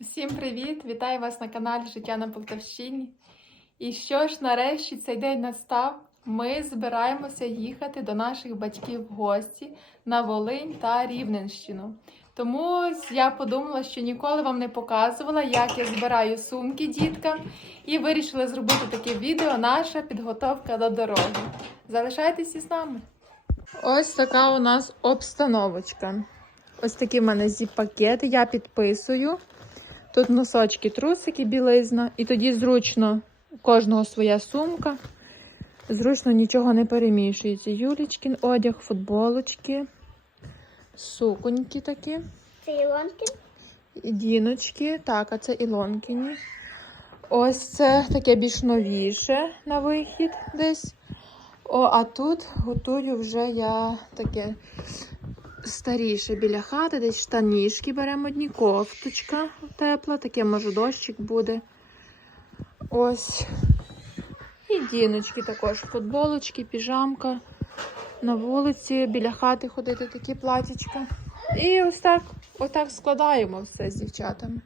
Всім привіт! Вітаю вас на каналі Життя на Полтавщині. І що ж, нарешті цей день настав. Ми збираємося їхати до наших батьків в гості на Волинь та Рівненщину. Тому я подумала, що ніколи вам не показувала, як я збираю сумки діткам, і вирішила зробити таке відео наша підготовка до дороги. Залишайтеся з нами. Ось така у нас обстановочка. Ось такі в мене зіп-пакети. Я підписую. Тут носочки, трусики, білизна. І тоді зручно у кожного своя сумка. Зручно нічого не перемішується. Юлічкін одяг, футболочки, суконьки такі, Це Ілонки? діночки. Так, а це ілонкіні. Ось це таке більш новіше на вихід десь. О, а тут готую вже я таке старіше біля хати, десь штанішки беремо одні, кофточка тепла, таке може дощик буде. Ось. І діночки також, футболочки, піжамка. На вулиці, біля хати ходити такі платічка. І ось так, отак складаємо все з дівчатами.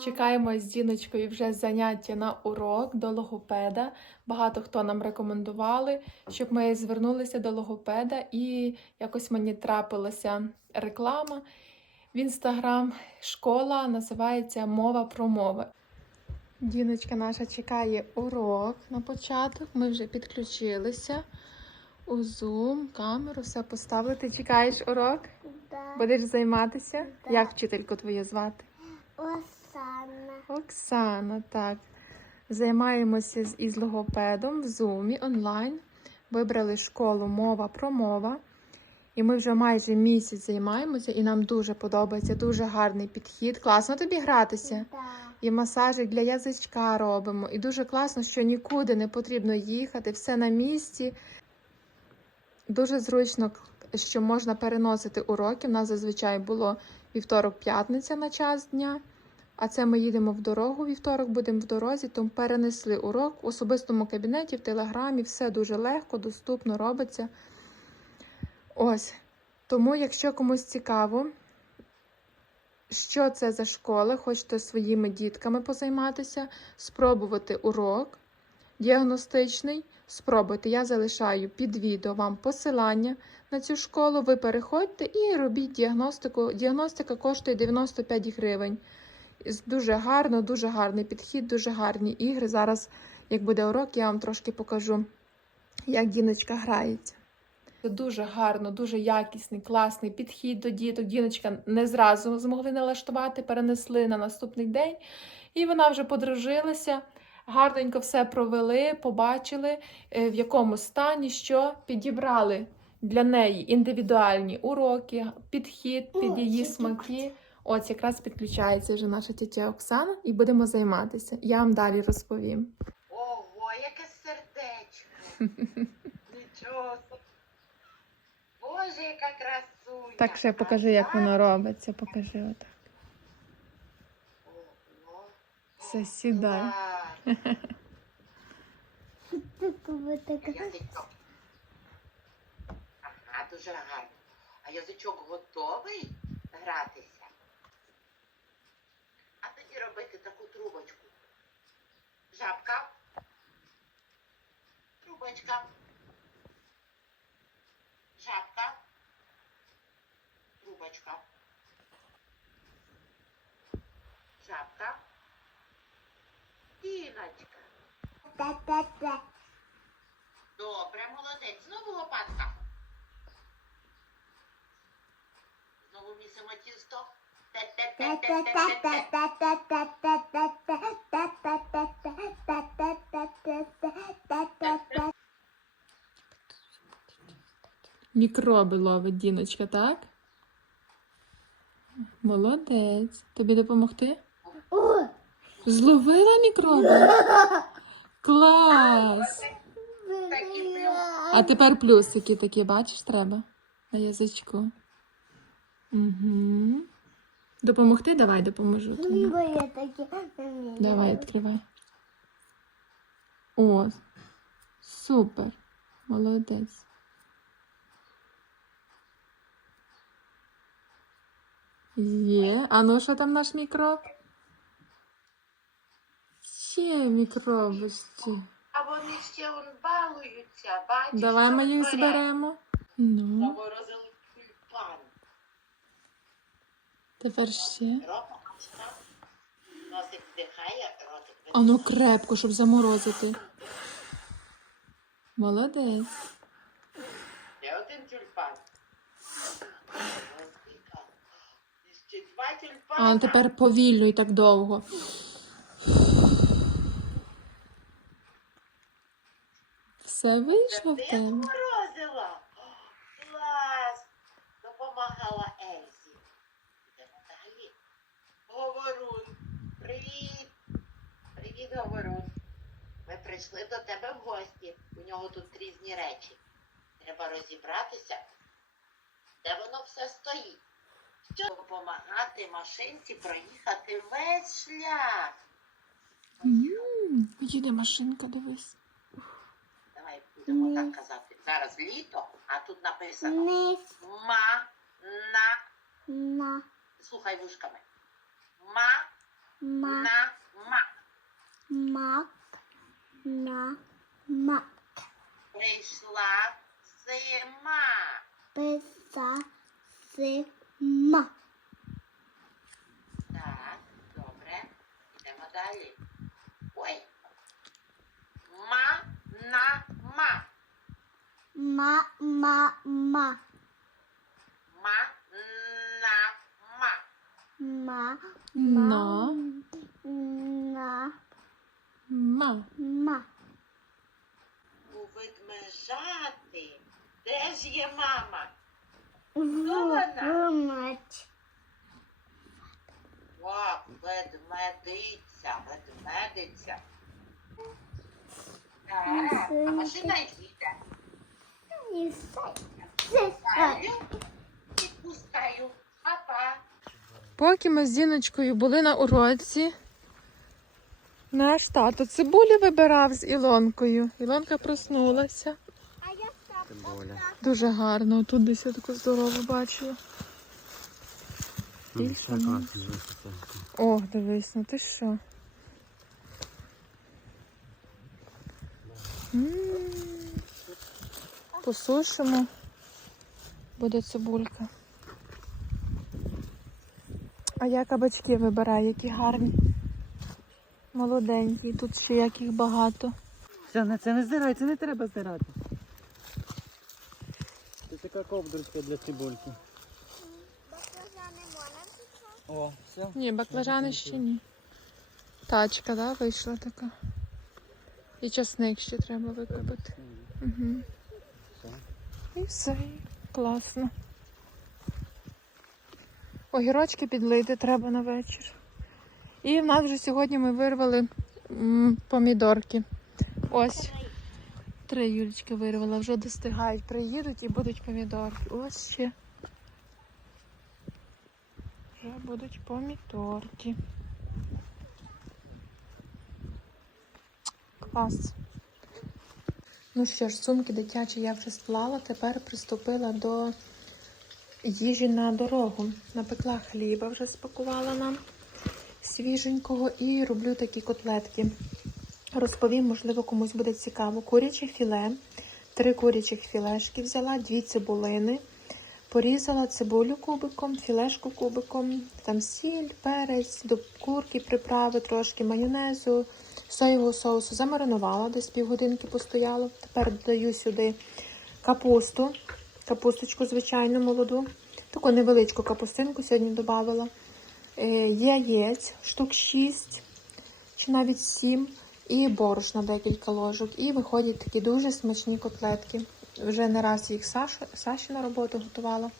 Чекаємо з Діночкою вже заняття на урок до логопеда. Багато хто нам рекомендували, щоб ми звернулися до логопеда, і якось мені трапилася реклама в інстаграм. Школа називається Мова про мови. Діночка наша чекає урок на початок. Ми вже підключилися у Zoom, камеру, все поставили. Ти чекаєш урок? Да. Будеш займатися? Так. Як вчительку твою звати? Осана. Оксана, так. Займаємося із логопедом в Zoom онлайн. Вибрали школу мова про мова. І ми вже майже місяць займаємося, і нам дуже подобається, дуже гарний підхід. Класно тобі гратися. Да. І масажик для язичка робимо. І дуже класно, що нікуди не потрібно їхати, все на місці. Дуже зручно, що можна переносити уроки. У нас зазвичай було вівторок-п'ятниця на час дня. А це ми їдемо в дорогу, вівторок будемо в дорозі, тому перенесли урок в особистому кабінеті, в телеграмі, все дуже легко, доступно робиться. Ось. Тому, якщо комусь цікаво, що це за школа, хочете своїми дітками позайматися, спробувати урок діагностичний, спробуйте. Я залишаю під відео вам посилання на цю школу. Ви переходьте і робіть діагностику. Діагностика коштує 95 гривень. Дуже гарно, дуже гарний підхід, дуже гарні ігри. Зараз, як буде урок, я вам трошки покажу, як діночка грається. Дуже гарно, дуже якісний, класний підхід до діток. Діночка не зразу змогли налаштувати, перенесли на наступний день. І вона вже подружилася. Гарненько все провели, побачили, е, в якому стані, що підібрали для неї індивідуальні уроки, підхід під її смаки. Ось якраз підключається вже наша тітя Оксана, і будемо займатися. Я вам далі розповім. Ого, яке сердечко. Нічого. Боже, яка красуня. Так, ще покажи, як воно робиться. Покажи отак. Ого, Все. Ага, дуже гарно. А язичок готовий гратися? А тоді робити таку трубочку. Жабка. Трубочка. Жабка. Трубочка. Жабка. Білочка. Та-та-та. Добре, молодець. Знову лопатка. Знову місимо тісто. Мікроби ловить діночка, так? Молодець. Тобі допомогти? Зловила мікроби? Клас! А тепер плюсики такі, бачиш, треба на язичку. Угу. Допомогти? Давай допоможу тобі. Давай, відкривай. О, супер. Молодець. Є. А ну що там наш мікроб? Мікроби. А вони ще он балуються, бачиш? Давай ми їх зберемо. Ну, Заморозили тюльпан. тепер ще. Носик вдихає, ротик А ну крепко, щоб заморозити. Молодець. Ще один тюльпан. Ще два тюльпана. А тепер повільно і так довго. Все вийшло в Ти тебе. заморозила. Клас. Допомагала Ельзі. Йдемо далі. Говорун. Привіт. Привіт, Говорун. Ми прийшли до тебе в гості. У нього тут різні речі. Треба розібратися, де воно все стоїть. Щоб допомагати машинці проїхати весь шлях. Їде машинка, дивись. Будемо так казати. Зараз літо, а тут написано ма на на слухай вушками. Ма ма на ма. мак на мак. Прийшла зима. Писа зима. Так, добре. Йдемо далі. Ой. Ма на ма. Ма ма ма. Ма на ма. Ма На. на Ма. ма. У ведмежати. Де ж є мама? вона? Вимач. О, ведмедиця, ведмедиця. Так, а машина їде. Все. Відпускаю. Папа. Поки ми з Діночкою були на уроці, наш тато цибулі вибирав з Ілонкою. Ілонка проснулася. А я там Дуже гарно. Тут десь я таку здорову бачила. Ні. О, дивись, ну ти що? М. Посушимо. Буде цибулька. А я кабачки вибираю, які гарні. Молоденькі. Тут ще як їх багато. Все, не- це не здирай, це не треба здирати. Це така ковдрочка для цибульки. О, все. Ні, баклажани ще ні. Тачка, да, вийшла така. І часник ще треба викопати. Угу. І все. Класно. Огірочки підлити треба на вечір. І в нас вже сьогодні ми вирвали помідорки. Ось. Три Юлічки вирвала, вже достигають, приїдуть і будуть помідорки. Ось ще. Вже будуть помідорки. Клас. Ну що ж, сумки дитячі я вже склала, тепер приступила до їжі на дорогу. Напекла хліба, вже спакувала нам свіженького і роблю такі котлетки. Розповім, можливо, комусь буде цікаво. Куряче філе, три курячих філешки взяла, дві цибулини. Порізала цибулю кубиком, філешку кубиком, там сіль, перець, до курки приправи, трошки майонезу, соєвого соусу замаринувала, десь півгодинки постояло. Тепер додаю сюди капусту, капусточку звичайну молоду, таку невеличку капустинку сьогодні додавала. Е, яєць, штук 6 чи навіть 7, і борошна декілька ложок. І виходять такі дуже смачні котлетки. Вже не раз їх Саша, Саші на роботу готувала.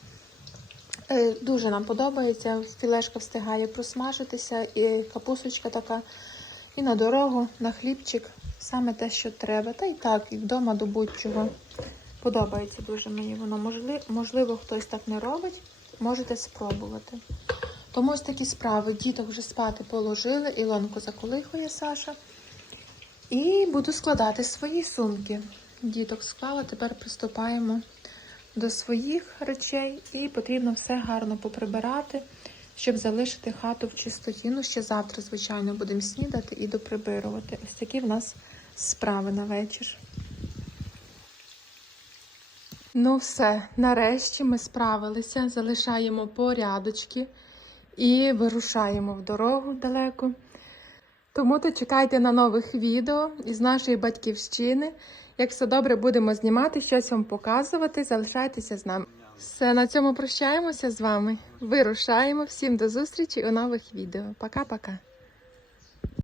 Е, Дуже нам подобається. Філешка встигає просмажитися, і капусточка така. І на дорогу, на хлібчик. Саме те, що треба. Та й так, і вдома до будь-чого. Подобається дуже мені воно. Можливо, можливо, хтось так не робить. Можете спробувати. Тому ось такі справи. Діток вже спати положили, Ілонку заколихує Саша. І буду складати свої сумки. Діток склала, тепер приступаємо до своїх речей і потрібно все гарно поприбирати, щоб залишити хату в чистоті. Ну, ще завтра, звичайно, будемо снідати і доприбирувати. Ось такі в нас справи на вечір. Ну, все, нарешті ми справилися, залишаємо порядочки і вирушаємо в дорогу далеко. Тому то чекайте на нових відео із нашої батьківщини. Як все добре будемо знімати, щось вам показувати, залишайтеся з нами. Все, на цьому прощаємося з вами. Вирушаємо. Всім до зустрічі у нових відео. Пока-пока.